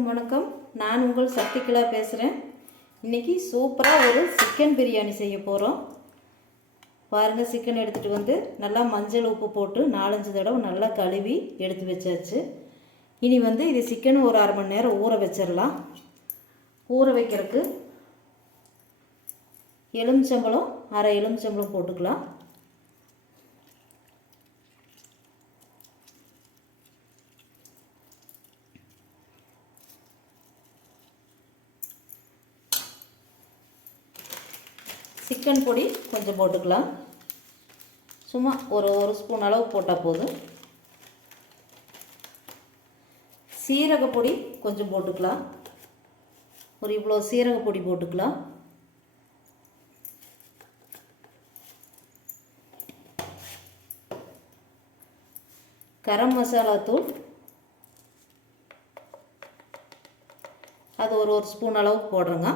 அனைவருக்கும் வணக்கம். நான் உங்கள் சக்திகலா பேசுகிறேன் இன்றைக்கி சூப்பராக ஒரு சிக்கன் பிரியாணி செய்ய போகிறோம் பாருங்கள் சிக்கன் எடுத்துகிட்டு வந்து நல்லா மஞ்சள் உப்பு போட்டு நாலஞ்சு தடவை நல்லா கழுவி எடுத்து வச்சாச்சு. இனி வந்து இது சிக்கன் ஒரு அரை மணி நேரம் ஊற வச்சிடலாம். ஊற வைக்கிறதுக்கு எலுமிச்சம்பழம் அரை எலுமிச்சம்பழம் போட்டுக்கலாம். சிக்கன் பொடி கொஞ்சம் போட்டுக்கலாம். சும்மா ஒரு ஒரு ஸ்பூன் அளவு போட்டால் போதும். சீரக பொடி கொஞ்சம் போட்டுக்கலாம். ஒரு இவ்வளோ சீரக பொடி போட்டுக்கலாம். கரம் மசாலா தூள். அது ஒரு ஒரு ஸ்பூன் அளவுக்கு போடுறேங்க.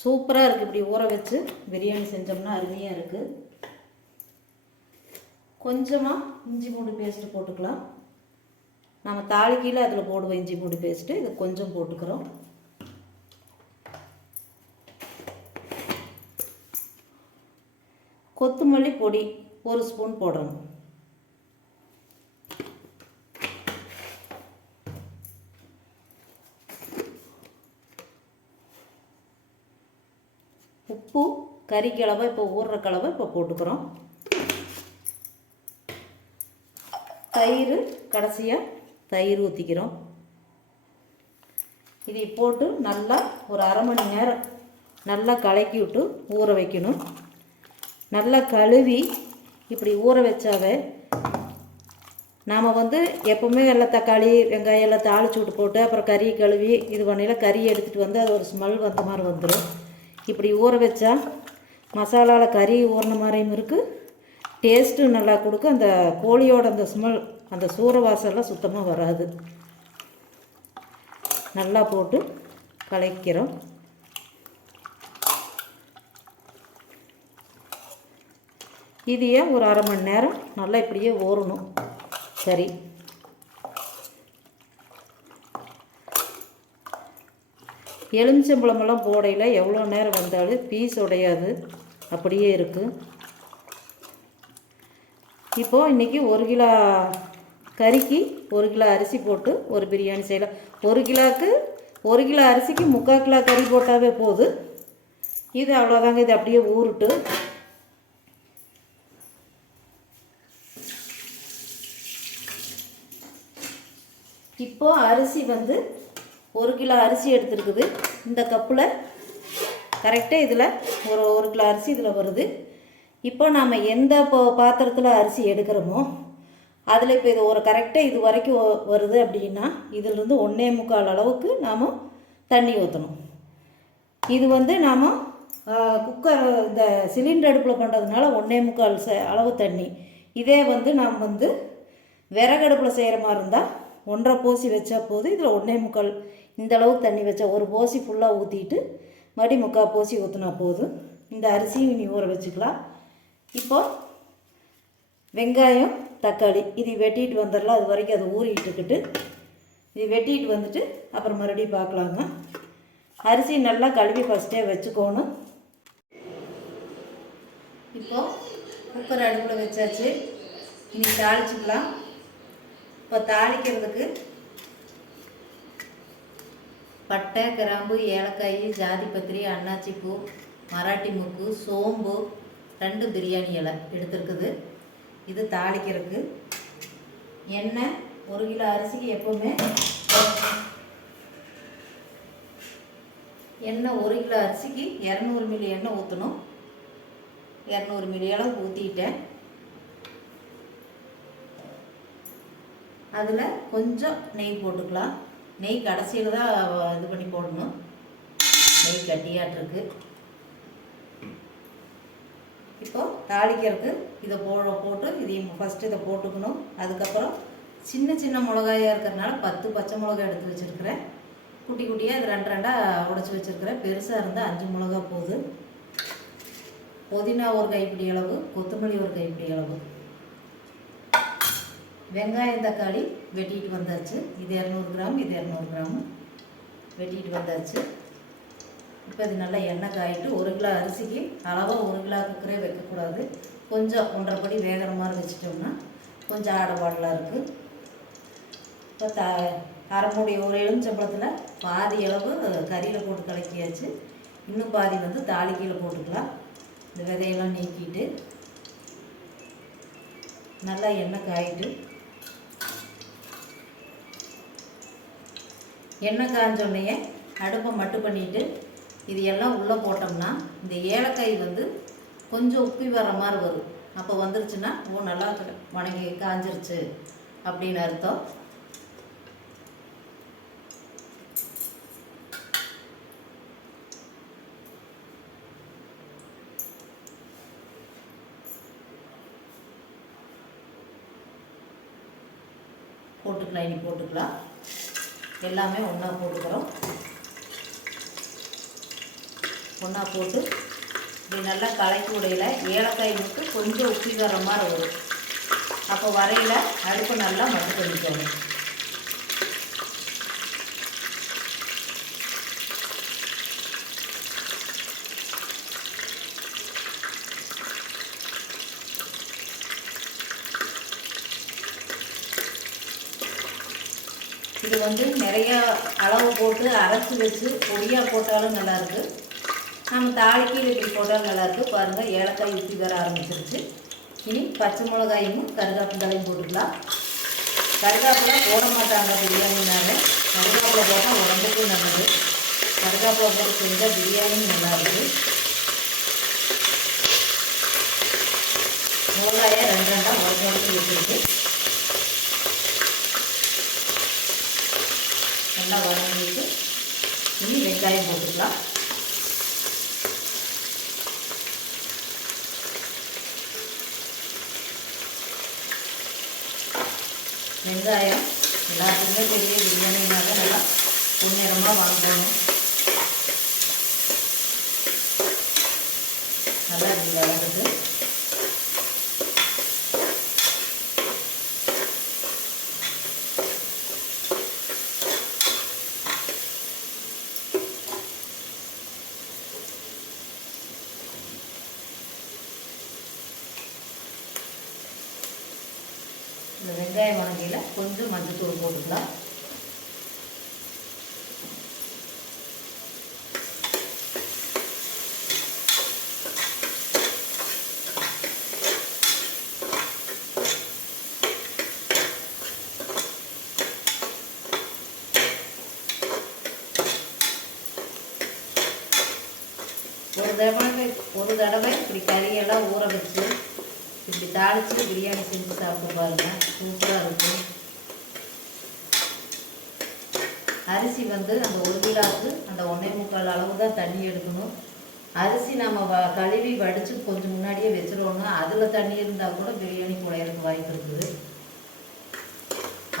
சூப்பராக இருக்குது இப்படி ஊற வச்சு பிரியாணி செஞ்சோம்னா அருமையாக இருக்குது கொஞ்சமாக இஞ்சி பூண்டு பேஸ்ட்டு போட்டுக்கலாம். நம்ம தாளிக்கையில் அதில் போடுவோம் இஞ்சி பூண்டு பேஸ்ட்டு இது கொஞ்சம் போட்டுக்கிறோம். கொத்தமல்லி பொடி ஒரு ஸ்பூன் போடுறோம் உப்பு கறி இப்போ ஊறுற கிழவை இப்போ போட்டுக்கிறோம். தயிர் கடைசியாக தயிர் ஊற்றிக்கிறோம் இதை போட்டு நல்லா ஒரு அரை மணி நேரம் நல்லா கலக்கி விட்டு ஊற வைக்கணும். நல்லா கழுவி இப்படி ஊற வச்சாவே நாம் வந்து எப்போவுமே எல்லாம் தக்காளி வெங்காயம் எல்லாம் தாளிச்சு விட்டு போட்டு அப்புறம் கறி கழுவி இது பண்ணையில கறி எடுத்துகிட்டு வந்து அது ஒரு ஸ்மெல் வந்த மாதிரி வந்துடும் இப்படி ஊற வச்சா மசாலாவில் கறி ஊறின மாதிரியும் இருக்குது டேஸ்ட்டும் நல்லா கொடுக்கும் அந்த கோழியோட அந்த ஸ்மெல் அந்த சூற வாசம்லாம் சுத்தமாக வராது. நல்லா போட்டு கலக்கிறோம். இதையே ஒரு அரை மணி நேரம்? நல்லா இப்படியே ஊறணும். சரி. எலுமிச்சம்பழமெல்லாம் போடையில் எவ்வளோ நேரம் வந்தாலும் பீஸ் உடையாது. அப்படியே இருக்குது இப்போது இன்றைக்கி ஒரு கிலோ கறிக்கு ஒரு கிலோ அரிசி போட்டு ஒரு பிரியாணி செய்யலாம். ஒரு கிலோக்கு ஒரு கிலோ அரிசிக்கு முக்கால் கிலோ கறி போட்டாவே போதும் இது அவ்வளோதாங்க. இது அப்படியே ஊருட்டு. இப்போது அரிசி வந்து ஒரு கிலோ அரிசி எடுத்துருக்குது. இந்த கப்பில் கரெக்டாக இதில் ஒரு ஒரு கிலோ அரிசி இதில் வருது. இப்போ நாம் எந்த இப்போ பாத்திரத்தில் அரிசி எடுக்கிறோமோ அதில் இப்போ இது ஒரு கரெக்டாக இது வரைக்கும் வருது அப்படின்னா இதிலிருந்து ஒன்றே முக்கால் அளவுக்கு நாம் தண்ணி ஊற்றணும் இது வந்து நாம் குக்கர் இந்த சிலிண்டர் அடுப்பில் பண்ணுறதுனால ஒன்றே முக்கால் ச அளவு தண்ணி. இதே வந்து நாம் வந்து விறகடுப்பில் செய்கிற மாதிரி இருந்தால் ஒன்றரை பூசி வச்சா போது இதில் ஒன்றே முக்கால் இந்த தண்ணி வச்சா ஒரு போசி ஃபுல்லாக ஊற்றிட்டு மறுபடி முக்கால் போசி ஊற்றினா போதும். இந்த அரிசியும் நீ ஊற வச்சுக்கலாம். இப்போ வெங்காயம் தக்காளி இது வெட்டிட்டு வந்துடலாம் அது வரைக்கும் அது ஊறிட்டு இருக்கட்டு இது வெட்டிட்டு வந்துட்டு அப்புறம் மறுபடியும் பார்க்கலாங்க. அரிசி நல்லா கழுவி ஃபஸ்ட்டே வச்சுக்கோணும். இப்போ குக்கர் அடுப்பில் வச்சாச்சு. இனி தாளிச்சுக்கலாம். இப்போ தாளிக்கிறதுக்கு பட்டை கிராம்பு ஏலக்காய் ஜாதிபத்திரி அன்னாச்சி பூ மராட்டி முக்கு சோம்பு ரெண்டு பிரியாணி இலை எடுத்துருக்குது. இது தாளிக்கிறதுக்கு எண்ணெய் ஒரு கிலோ அரிசிக்கு எப்போவுமே எண்ணெய் ஒரு கிலோ அரிசிக்கு இரநூறு மில்லி எண்ணெய் ஊற்றணும் இரநூறு மில்லி அளவுக்கு ஊற்றிக்கிட்டேன் அதில் கொஞ்சம் நெய் போட்டுக்கலாம். நெய் கடைசியில் தான் இது பண்ணி போடணும். நெய் கட்டியாட்டிருக்கு. இப்போ தாளிக்கிறதுக்கு இதை போ போட்டு இதையும் ஃபஸ்ட்டு இதை போட்டுக்கணும். அதுக்கப்புறம் சின்ன சின்ன மிளகாயாக இருக்கிறதுனால பத்து பச்சை மிளகாய் எடுத்து வச்சுருக்கிறேன். குட்டி குட்டியாக இது ரெண்டு ரெண்டாக உடச்சி வச்சுருக்கிறேன். பெருசாக இருந்தால் அஞ்சு மிளகா போகுது புதினா ஒரு கைப்பிடி அளவு கொத்தமல்லி ஒரு கைப்பிடி அளவு. வெங்காயம் தக்காளி வெட்டிட்டு வந்தாச்சு. இது இரநூறு கிராம் இது இரநூறு கிராம் வெட்டிட்டு வந்தாச்சு. இப்போ இது நல்லா எண்ணெய் காயிட்டு ஒரு கிலோ அரிசிக்கு அளவாக ஒரு கிலோ குக்கரே வைக்கக்கூடாது. கொஞ்சம் ஒன்றரை படி வேகிற மாதிரி வச்சிட்டோம்னா கொஞ்சம் ஆடபாடலாக இருக்குது இப்போ த அரைமுடி ஒரு எலுமிச்சம்பழத்தில் பாதி அளவு கறியில் போட்டு கலக்கியாச்சு. இன்னும் பாதி வந்து தாளிக்கையில் போட்டுக்கலாம். இந்த விதையெல்லாம் நீக்கிட்டு நல்லா எண்ணெய் காயிட்டு எண்ணெய் காஞ்சோடனே அடுப்பை மட்டு பண்ணிட்டு இது எல்லாம் உள்ளே போட்டோம்னா இந்த ஏலக்காய் வந்து கொஞ்சம் உப்பி வர மாதிரி வரும். அப்போ வந்துருச்சுன்னா ஓ நல்லா வணங்கி காஞ்சிருச்சு அப்படின்னு அர்த்தம். போட்டுக்கலாம் இனி போட்டுக்கலாம். எல்லாமே ஒன்றா போட்டுக்கிறோம். ஒன்றா போட்டு இப்படி நல்லா கலக்கி விடையில ஏலக்காய் மட்டும் கொஞ்சம் உப்பி வர மாதிரி வரும். அப்போ வரையில் அடுப்பு நல்லா மட்டு பண்ணிக்கணும் வந்து நிறையா அளவு போட்டு அரைச்சி வச்சு பொடியாக போட்டாலும் நல்லாயிருக்கு. நம்ம தாளிக்கையில் இப்படி போட்டாலும் நல்லாயிருக்கு. பாருங்கள் ஏலக்காய் ஊற்றி வர ஆரம்பிச்சிருச்சு. இனி பச்சை மிளகாயும் கருகாப்பிலையும் போட்டுக்கலாம். கருகாப்பிலை போட மாட்டாங்க பிரியாணினால. கருகாப்பிலை போட்டால் உடம்புக்கும் நல்லது. கருகாப்பிலை போட்டு செஞ்சால் பிரியாணியும் நல்லாயிருக்கு. மிளகாயை ரெண்டு ரெண்டாக உடம்பு உடம்பு வச்சுருக்கு. நல்லா வதங்கிட்டு இனி வெங்காயம் போட்டுக்கலாம். வெங்காயம் எல்லாத்துக்குமே பெரிய பிரியாணினால நல்லா பொன்னிறமாக வதங்கணும் நல்லா இப்படி வளர்ந்து இந்த வெங்காயம் வதங்கியில் கொஞ்சம் மஞ்சத்தூள் போட்டுக்கலாம். ஒரு தடவை ஒரு தடவை இப்படி கறியெல்லாம் ஊற வச்சு இப்படி தாளித்து பிரியாணி செஞ்சு சாப்பிட்டு பாருங்க. சூப்பராக இருக்கும். அரிசி வந்து அந்த ஒரு கிலாவுக்கு அந்த ஒன்றே முக்கால் அளவு தான் தண்ணி எடுக்கணும். அரிசி நம்ம வ கழுவி வடித்து கொஞ்சம் முன்னாடியே வச்சிருவோம்னா அதில் தண்ணி இருந்தால் கூட பிரியாணி குழையிறதுக்கு வாய்ப்பு இருக்குது.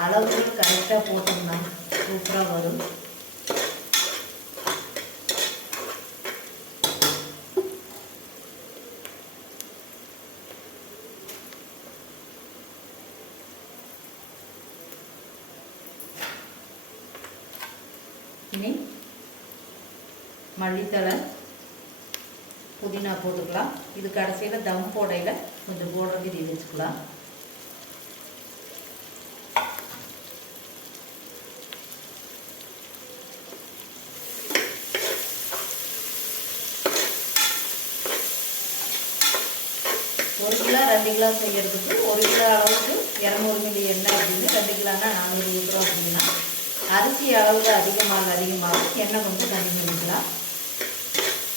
அளவுகள் கரெக்டாக போட்டோம்னா சூப்பராக வரும். இனி மல்லித்தலை புதினா போட்டுக்கலாம். இது கடைசியில் தம் போடையில் கொஞ்சம் போடுறது இது வச்சுக்கலாம். ஒரு கிலோ ரெண்டு கிலோ செய்யறதுக்கு ஒரு கிலோ அளவுக்கு இரநூறு மில்லி எண்ணெய் அப்படின்னு ரெண்டு கிலோன்னா நானூறு ஊற்றுறோம் அப்படின்னா அரிசி அளவு அதிகமாக அதிகமாக எண்ணெய் கொஞ்சம் கம்மி பண்ணிக்கலாம்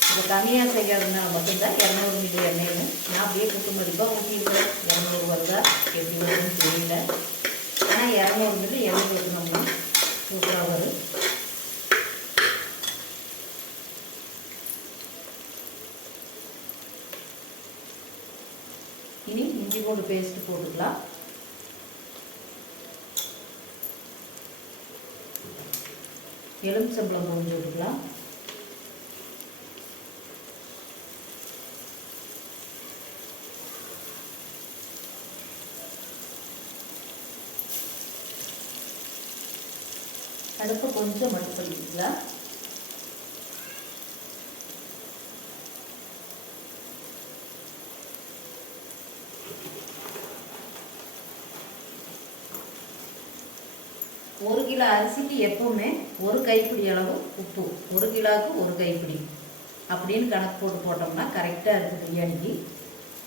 இப்போ கம்மியாக செய்யறதுனால மட்டும்தான் இரநூறு மில்லி எண்ணெய்னு நான் அப்படியே குத்துமதிப்பாக மதிப்பாக இரநூறு வருதா? எப்படி வருதுன்னு தெரியல. ஆனால் இரநூறு மில்லி எண்ணெய் ஊற்றினோம்னா சூப்பராக வரும். இனி இஞ்சி பூண்டு பேஸ்ட்டு போட்டுக்கலாம். எலுமிச்சம்பழம் புழிஞ்சு விட்டுக்கலாம் அடுப்பு கொஞ்சம் மடுப்படிக்கலாம். ஒரு கிலோ அரிசிக்கு எப்பவுமே ஒரு கைப்பிடி அளவு உப்பு ஒரு கிலோவுக்கு ஒரு கைப்பிடி. அப்படின்னு கணக்கு போட்டு போட்டோம்னா கரெக்டாக இருக்குது பிரியாணிக்கு.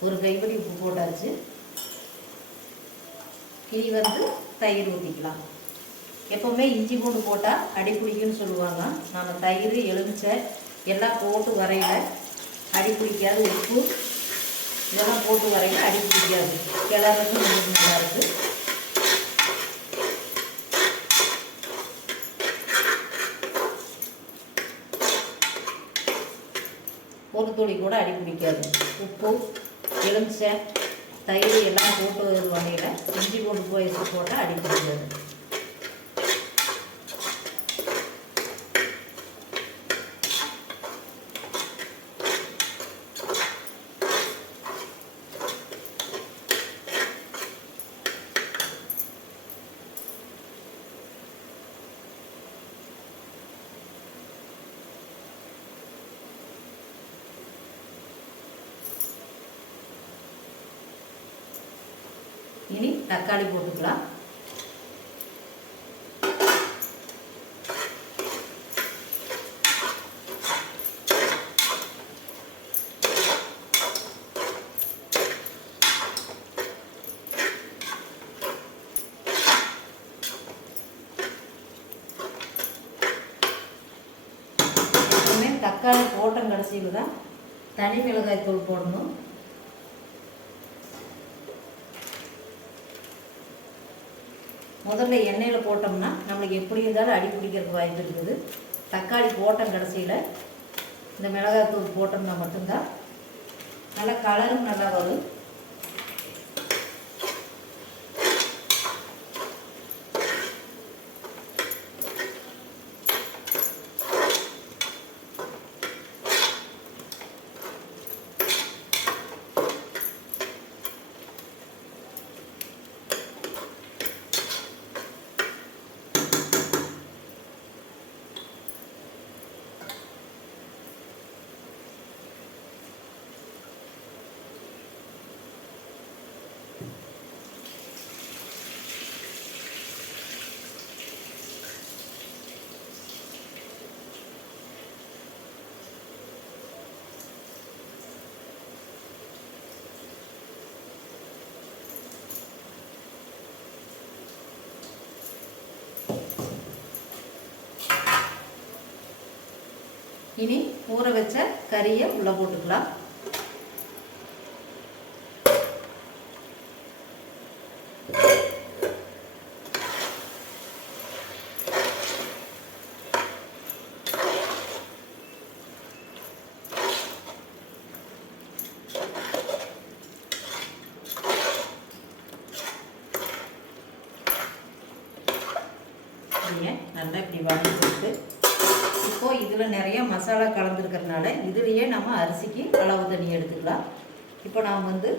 ஒரு கைப்பிடி உப்பு போட்டாச்சு. இனி வந்து தயிர் ஊற்றிக்கலாம் எப்போவுமே இஞ்சி பூண்டு போட்டால் அடி பிடிக்குன்னு சொல்லுவாங்க. நம்ம தயிர் எலுமிச்சை எல்லாம் போட்டு வரையில் அடி பிடிக்காது. உப்பு இதெல்லாம் போட்டு வரையில் அடி பிடிக்காது. கிளறது நல்லா இருக்குது ஒரு துளி கூட அடி பிடிக்காது. உப்பு எலுமிச்சை தயிர் எல்லாம் போட்டு வகையில் இஞ்சி பூண்டு போய் போட்டால் அடி பிடிக்காது இனி தக்காளி போட்டுக்கலாம். தக்காளி போட்டம் கடைசியில் தான் தனி மிளகாய் தூள் போடணும். முதல்ல எண்ணெயில் போட்டோம்னா நம்மளுக்கு எப்படி இருந்தாலும் அடி பிடிக்கிறதுக்கு வாய்ப்பு இருக்குது. தக்காளி போட்டோம் கடைசியில். இந்த மிளகாத்தூள் போட்டோம்னா மட்டும்தான். நல்லா கலரும் நல்லா வரும். இனி ஊற வச்ச கறியை உள்ளே போட்டுக்கலாம். நல்லா இப்படி வதக்கி இப்போது இதில் நிறைய மசாலா கலந்துருக்கறனால இதுலேயே நம்ம அரிசிக்கு அளவு தண்ணி எடுத்துக்கலாம். இப்போ நாம் வந்து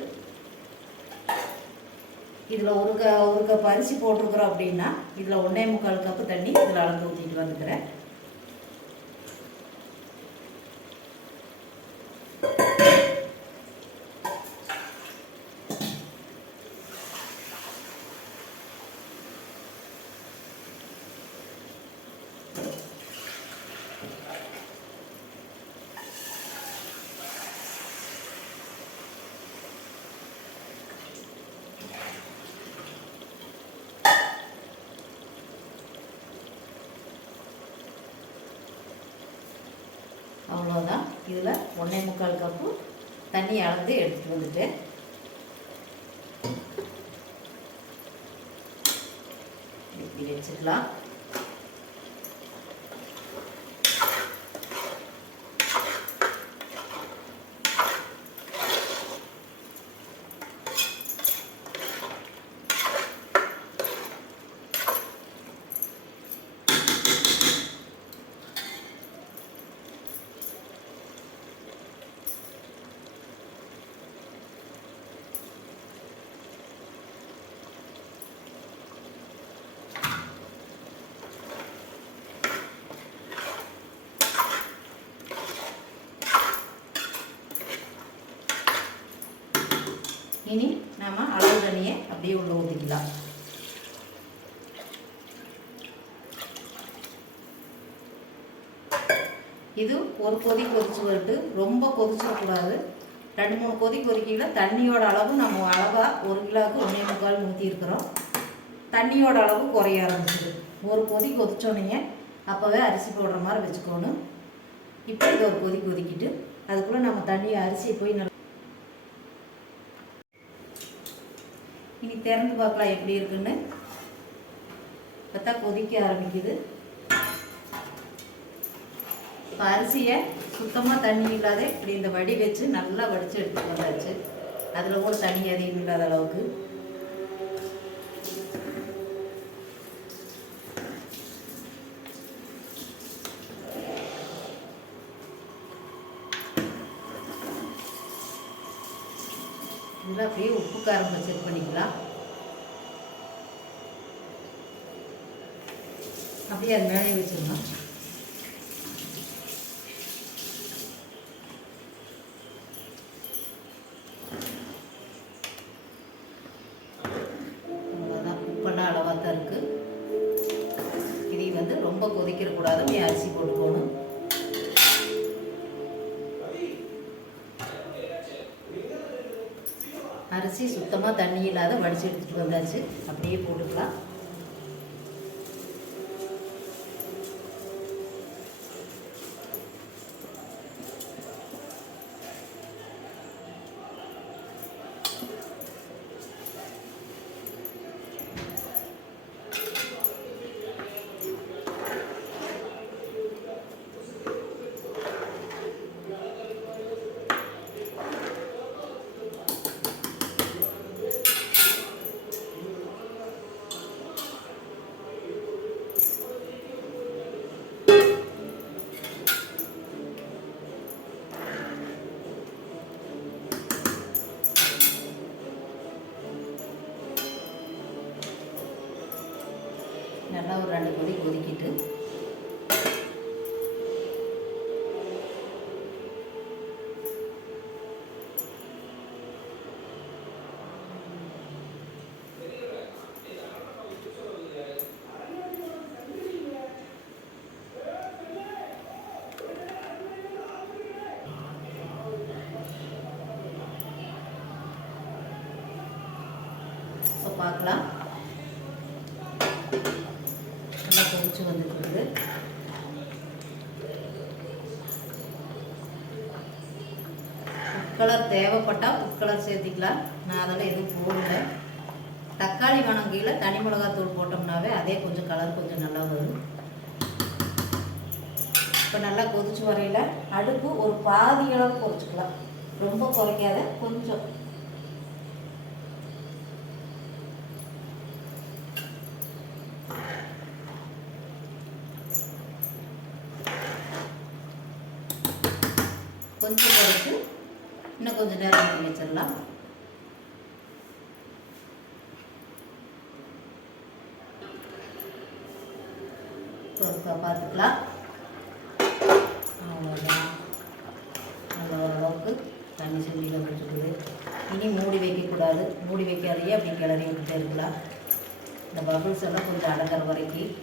இதில் ஒரு க ஒரு கப் அரிசி போட்டிருக்குறோம் அப்படின்னா இதில் ஒன்றே முக்கால் கப்பு தண்ணி இதில் அளந்து ஊற்றிட்டு வந்துக்கிறேன். அவ்வளோதான் இதில் ஒன்றே முக்கால் கப்பு தண்ணி அளந்து எடுத்துகிட்டு வந்துட்டேன் இப்படி வச்சுக்கலாம். இனி நம்ம அளவு தண்ணியை அப்படியே உள்ள ஊற்றிக்கலாம் இது ஒரு கொதி கொதிச்சு வரட்டு ரொம்ப கொதிச்சிடக்கூடாது ரெண்டு மூணு கொதி கொதிக்கல தண்ணியோட அளவு நம்ம அளவாக ஒரு கிலோவுக்கு ஒன்றே முக்கால் ஊற்றிருக்கிறோம் தண்ணியோட அளவு குறைய ஆரம்பிச்சிது. ஒரு கொதி கொதிச்சோன்னே அப்போவே அரிசி போடுற மாதிரி வச்சுக்கணும். இப்போ இது ஒரு கொதி கொதிக்கிட்டு அதுக்குள்ளே நம்ம தண்ணியை அரிசி போய் நல்லா இனி திறந்து பார்க்கலாம் எப்படி இருக்குன்னு. பார்த்தா கொதிக்க ஆரம்பிக்குது. இப்போ அரிசியை சுத்தமாக தண்ணி இல்லாத இப்படி இந்த வடி வச்சு நல்லா வடித்து எடுத்துட்டு வந்தாச்சு. அதில் கூட தண்ணி அதிகம் இல்லாத அளவுக்கு. இதில் அப்படியே உப்பு காரம் செக் பண்ணிக்கலாம் அப்படியே அது மேலே வச்சிடலாம். அவ்வளோதான் உப்பெல்லாம் அளவாக தான் இருக்குது இதையும் வந்து ரொம்ப கொதிக்கிற கூடாது நீ அரிசி போட்டுக்கணும் அரிசி சுத்தமாக தண்ணி இல்லாத வடிச்சு எடுத்துகிட்டு வந்தாச்சு. அப்படியே போட்டுக்கலாம். நல்லா ஒரு ரெண்டு கொதி கொதிக்கிட்டு இப்போ பார்க்கலாம் நல்லா கொதிச்சு வந்துருக்குது கலர் தேவைப்பட்டால் கலர் சேர்த்திக்கலாம். நான் அதெல்லாம் எதுவும் போடல. தக்காளி மணம் கீழே தனி மிளகாத்தூள் போட்டோம்னாவே அதே கொஞ்சம் கலர் கொஞ்சம் நல்லா வரும். இப்போ நல்லா கொதிச்சு வரையில் அடுப்பு ஒரு பாதி அளவு குறைச்சிக்கலாம் ரொம்ப குறைக்காத கொஞ்சம். இன்னும் கொஞ்சம் நேரம் பண்ணி வச்சிடலாம். பார்த்துக்கலாம். அவ்வளோதான் நல்ல ஓரளவுக்கு தண்ணி செம்பியில் வச்சுக்குது இனி மூடி வைக்கக்கூடாது. மூடி வைக்காதையே அப்படி கிளறி விட்டுட்டே இருக்கலாம். இந்த பபிள்ஸ் எல்லாம் கொஞ்சம் அடங்குற வரைக்கும்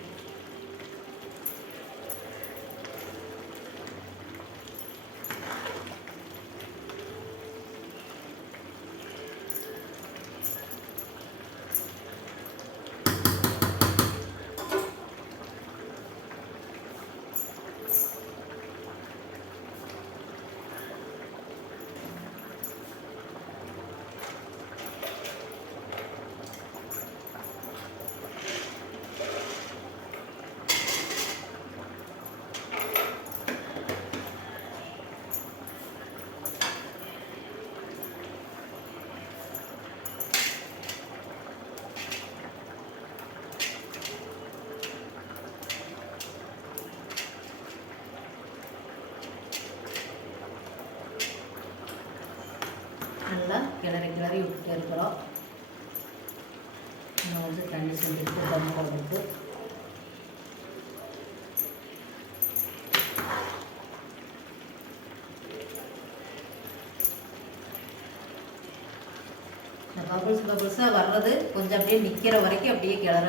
நல்லா கிளறி கிளறி விட்டுட்டு இருக்கிறோம். இன்னும் வந்து தண்ணி செஞ்சுட்டு தண்ணி கொடுத்து இந்த பபுள்ஸ் பபுள்ஸாக வர்றது கொஞ்சம் அப்படியே நிற்கிற வரைக்கும் அப்படியே கிளற.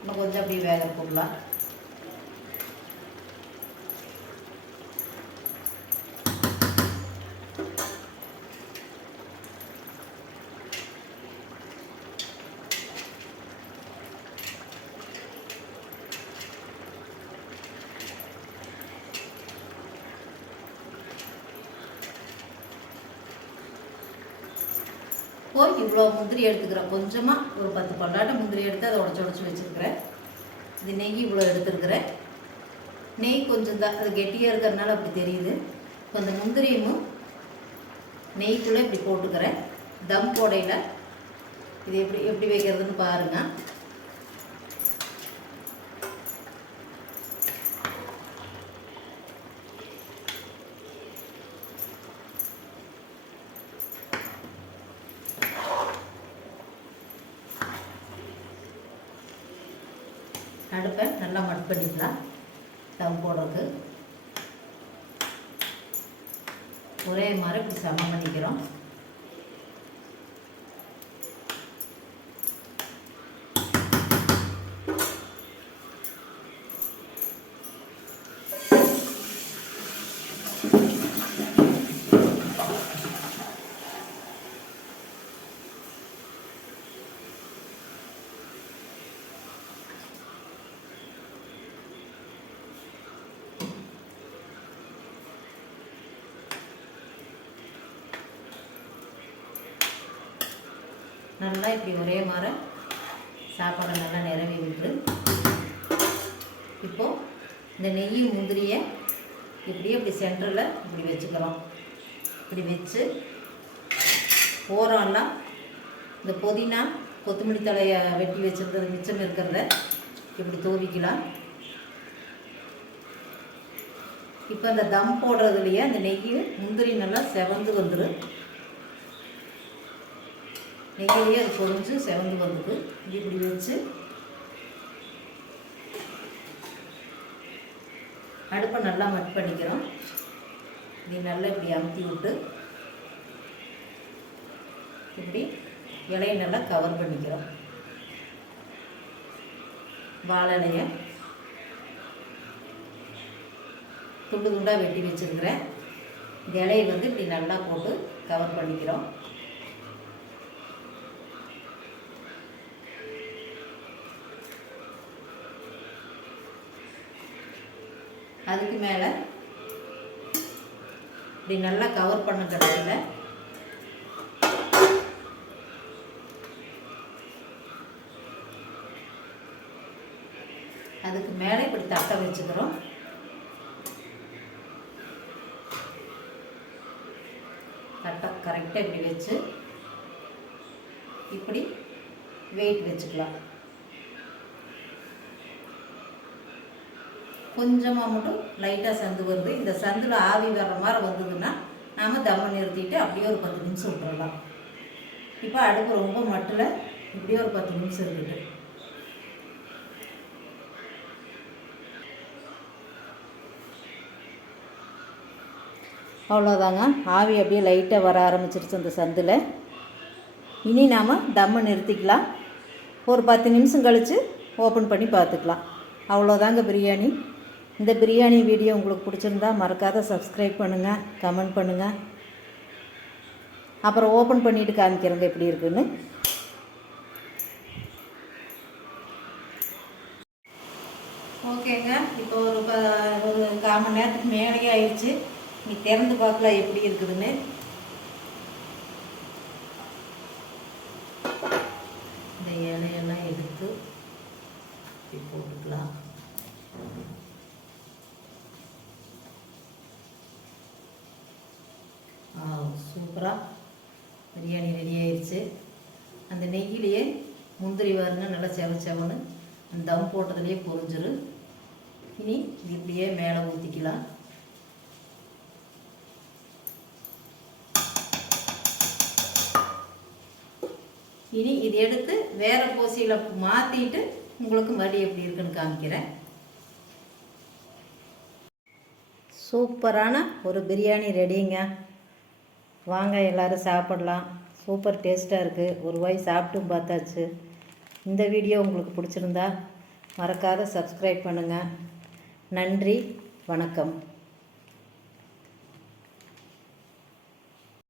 இன்னும் கொஞ்சம் அப்படியே வேக போடலாம். போய் இவ்வளோ முந்திரி எடுத்துக்கிறேன். கொஞ்சமாக ஒரு பத்து பல்லாட்ட முந்திரி எடுத்து அதை உடச்சி உடச்சி வச்சுருக்கிறேன். இது நெய் இவ்வளோ எடுத்துருக்கிறேன். நெய் கொஞ்சம் தான் அது கெட்டியாக இருக்கிறதுனால அப்படி தெரியுது. இப்போ அந்த முந்திரியும் நெய்க்குள்ளே இப்படி போட்டுக்கிறேன். தம் போடையில். இது எப்படி எப்படி வைக்கிறதுன்னு பாருங்கள் அடுப்பை நல்லா மட் பண்ணிக்கலாம் தம் போடுறதுக்கு ஒரே மாதிரி இப்படி சமம் பண்ணிக்கிறோம் நல்லா இப்படி ஒரே மாதிரி சாப்பாடை நல்லா நிரவி விட்டு இப்போது இந்த நெய் முந்திரியை இப்படியே இப்படி சென்டரில் இப்படி வச்சுக்கிறோம். இப்படி வச்சு ஓரம்லாம் இந்த புதினா கொத்தமல்லி தலையை வெட்டி வச்சுருந்தது மிச்சம் இருக்கிறத இப்படி தூவிக்கலாம். இப்போ அந்த தம் போடுறதுலையே அந்த நெய் முந்திரி நல்லா செவந்து வந்துடும் நெய்யிலேயே அது பொறிஞ்சு செவந்து வந்துது. இப்படி வச்சு அடுப்பை நல்லா மட் பண்ணிக்கிறோம். இது நல்லா இப்படி அமுத்தி விட்டு இப்படி இலையை நல்லா கவர் பண்ணிக்கிறோம். வாழை இலையை துண்டு துண்டாக வெட்டி வச்சுருக்கிறேன். இந்த இலையை வந்து இப்படி நல்லா போட்டு கவர் பண்ணிக்கிறோம். அதுக்கு மேலே இப்படி நல்லா கவர் பண்ண கடையில் அதுக்கு மேலே இப்படி தட்டை வச்சுக்கிறோம். தட்டை கரெக்டாக இப்படி வச்சு இப்படி வெயிட் வச்சுக்கலாம். கொஞ்சமாக மட்டும் லைட்டாக சந்து வருது. இந்த சந்தில் ஆவி வர்ற மாதிரி வந்ததுன்னா நாம் தம்மை நிறுத்திட்டு அப்படியே ஒரு பத்து நிமிஷம் விட்டுறலாம். இப்போ அடுப்பு ரொம்ப மட்டில் இப்படியே ஒரு பத்து நிமிஷம் இருக்குது அவ்வளோதாங்க ஆவி அப்படியே லைட்டாக வர ஆரம்பிச்சிருச்சு அந்த சந்தில். இனி நாம் தம்மை நிறுத்திக்கலாம். ஒரு பத்து நிமிஷம் கழித்து ஓப்பன் பண்ணி பார்த்துக்கலாம். அவ்வளோதாங்க பிரியாணி. இந்த பிரியாணி வீடியோ உங்களுக்கு பிடிச்சிருந்தா மறக்காத சப்ஸ்கிரைப் பண்ணுங்கள் கமெண்ட் பண்ணுங்கள் அப்புறம் ஓப்பன் பண்ணிவிட்டு காமிக்கிறேங்க எப்படி இருக்குன்னு. ஓகேங்க இப்போ ஒரு ப ஒரு கால் மணி நேரத்துக்கு மேலேயே ஆயிடுச்சு. நீ திறந்து பார்க்கலாம் எப்படி இருக்குதுன்னு. இந்த இலையெல்லாம் எடுத்து இப்படி போட்டுக்கலாம். சூப்பராக பிரியாணி ரெடி ஆயிடுச்சு அந்த நெய்யிலேயே முந்திரி வாருங்க நல்லா செவ செவன்னு அந்த தம் போட்டதுலேயே பொரிஞ்சிரும் இனி இப்படியே மேலே ஊற்றிக்கலாம் இனி இது எடுத்து வேறு போசியில் மாற்றிட்டு உங்களுக்கு மறுபடியும் எப்படி இருக்குன்னு காமிக்கிறேன். சூப்பரான ஒரு பிரியாணி ரெடிங்க வாங்க எல்லோரும் சாப்பிடலாம். சூப்பர் டேஸ்ட்டாக இருக்குது ஒரு வாய் சாப்பிட்டும் பார்த்தாச்சு. இந்த வீடியோ உங்களுக்கு பிடிச்சிருந்தா மறக்காத சப்ஸ்கிரைப் பண்ணுங்கள் நன்றி வணக்கம்.